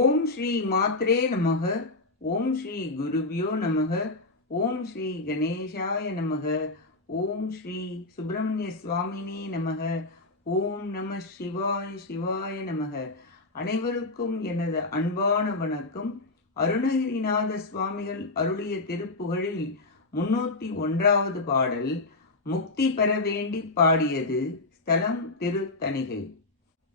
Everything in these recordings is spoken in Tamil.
ஓம் ஸ்ரீ மாத்ரே நமக. ஓம் ஸ்ரீ குருபியோ நமக. ஓம் ஸ்ரீ கணேசாய நமக. ஓம் ஸ்ரீ சுப்பிரமணிய சுவாமினே நமக. ஓம் நம சிவாய சிவாய நமக. அனைவருக்கும் எனது அன்பான வணக்கம். அருணகிரிநாத சுவாமிகள் அருளிய திருப்புகழில் 301வது பாடல். முக்தி பெற வேண்டி பாடியது. ஸ்தலம் திருத்தணிகை.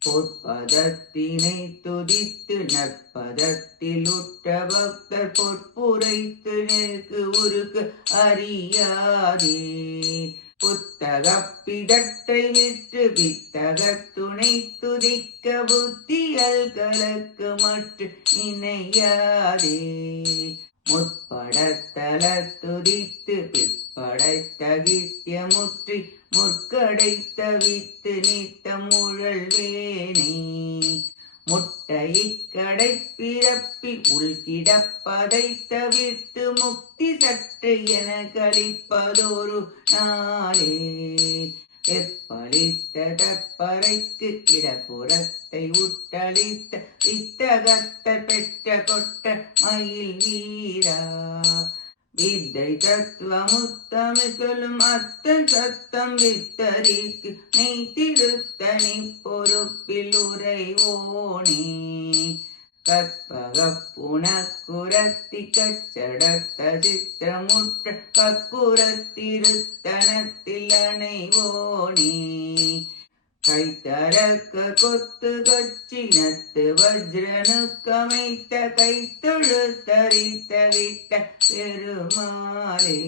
பொற்பதத்தினை துதித்து நற்பதத்தில் உற்ற பக்தர் பொற்புரைத்து நெருக்கு உருக்கு அறியாதே. புத்தக பிதற்றை விற்று வித்தக துணை துதிக்க புத்தியல் கலக்கு மற்ற இணையாதே. முற்படத்தல துதித்து பிற்படைத்தகித்ய முற்றி முற்கடைத்த வித்து நித்தம் உழல்வேனே. முட்டையிக்கடை பிறப்பி உள்கிடப்பதை தவிர்த்து முக்தி சற்று என கழிப்பதொரு நாளே. எப்பளித்த தப்பறைக்கு இடப்புறத்தை உட்டளித்த வித்தகத்த பெற்ற கொட்ட மயில் வீரா. வித்தை தத்துவமுத்தமிழ் சொல்லும் அத்தன் சத்தம் வித்தரிக்கு மெய்திருத்தனி பொறுப்பில் உரைவோனே. கற்பக புனக்குரத்தி கச்சடத்த சித்திரமுற்ற கற்புரத்திருத்தனத்தில் அணைவோனே. கைத்தரக்க கொத்து கச்சினத்து வஜ்ரனுக்கமைத்த கைத்தொழுத்தரித்த விட்ட பெருமாளே.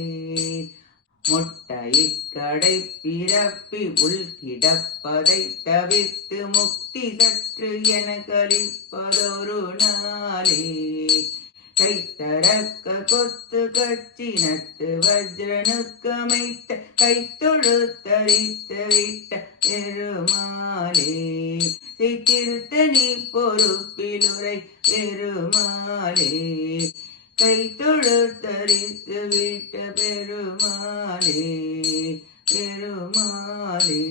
முட்டையிக்கடை பிறப்பி உள்கிடப்பதை தவிர்த்து முக்தி சற்று என கழிப்பதொரு நாளே. கைத்தரக்க கொத்து கச்சினத்து வஜ்ரனுக்கமைத்த கைத்தொழுத்தரித்த விட்ட பெருமாளே. திருத்தணி பொறுப்பில் உரை பெருமாளே. கைத்தொழுத்தரித்து விட்ட பெருமாளே. பெருமாளே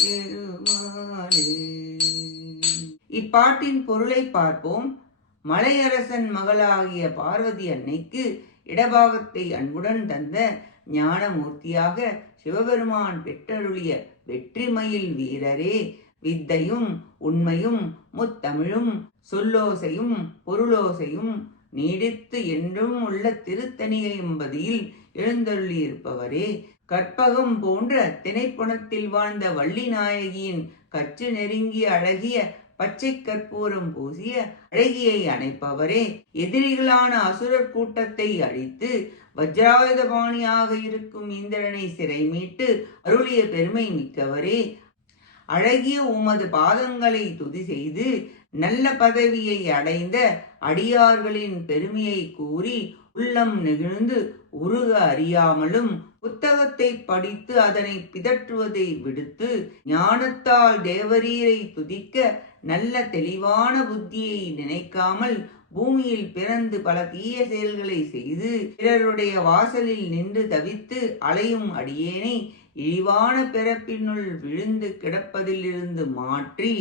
பெருமாளே. இப்பாட்டின் பொருளை பார்ப்போம். மலையரசன் மகளாகிய பார்வதி அன்னைக்கு இடபாகத்தை அன்புடன் தந்த ஞானமூர்த்தியாக சிவபெருமான் பெற்றருளிய வெற்றிமயில் வீரரே. வித்தையும் உண்மையும் முத்தமிழும் சொல்லோசையும் பொருளோசையும் நீடித்து என்றும் உள்ள திருத்தணிகை என்பதில் எழுந்தருளியிருப்பவரே. கற்பகம் போன்ற திணைப்புணத்தில் வாழ்ந்த வள்ளி நாயகியின் கற்று நெருங்கிய அழகிய பச்சை கற்பூரம் பூசிய அழகியை அணைப்பவரே. எதிரிகளான அசுரர் கூட்டத்தை அழித்து வஜ்ராயுதபாணியாக இருக்கும் இந்திரனை சிறை மீட்டு அருளிய பெருமை மிக்கவரே. அழகிய உமது பாதங்களை துதி செய்து நல்ல பதவியை அடைந்த அடியார்களின் பெருமையை கூறி உள்ளம் நெகிழ்ந்து உருக அறியாமலும் புத்தகத்தை படித்து அதனை பிதற்றுவதை விடுத்து ஞானத்தால் தேவரீரை துதிக்க நல்ல தெளிவான புத்தியை நினைக்காமல் பூமியில் பிறந்து பல தீய செயல்களை செய்து பிறருடைய வாசலில் நின்று தவித்து அலையும் அடியேனை இழிவான பிறப்பினுள் விழுந்து கிடப்பதிலிருந்து மாற்றி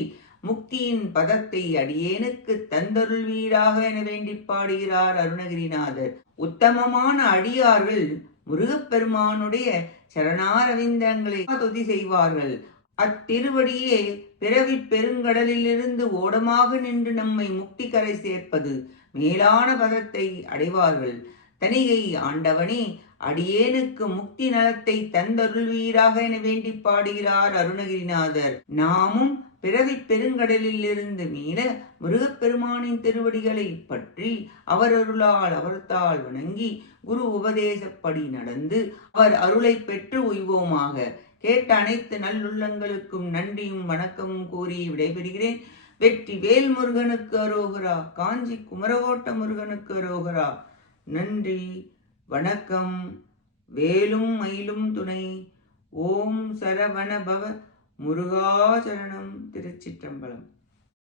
முக்தியின் பதத்தை அடியேனுக்கு தந்தருள்வீராக என வேண்டி பாடுகிறார் அருணகிரிநாதர். உத்தமமான அடியார்கள் முருகப்பெருமானுடைய சரணாரவிந்தங்களை துதி செய்வார்கள். அத்திருவடியே பிறவி பெருங்கடலிலிருந்து ஓடமாக நின்று நம்மை முக்தி கரை சேர்ப்பது. மேலான பதத்தை அடைவார்கள். தணிகை ஆண்டவனே, அடியேனுக்கு முக்தி நலத்தை தந்தருள்வீராக என வேண்டி பாடுகிறார் அருணகிரிநாதர். நாமும் பிறவி பெருங்கடலில் இருந்து மீள முருகப்பெருமானின் திருவடிகளை பற்றி அவர் அருளால் அவர்த்தால் வணங்கி குரு உபதேசப்படி நடந்து அவர் அருளை பெற்று உய்வோமாக. கேட்ட அனைத்து நல்லுள்ளங்களுக்கும் நன்றியும் வணக்கமும் கூறி விடைபெறுகிறேன். வெற்றி வேல் முருகனுக்கு அரோகரா. காஞ்சி குமரகோட்ட முருகனுக்கு அரோகரா. நன்றி, வணக்கம். வேலும் மயிலும் துணை. ஓம் சரவண பவ முருகாசரணம். திருச்சிற்றம்பலம்.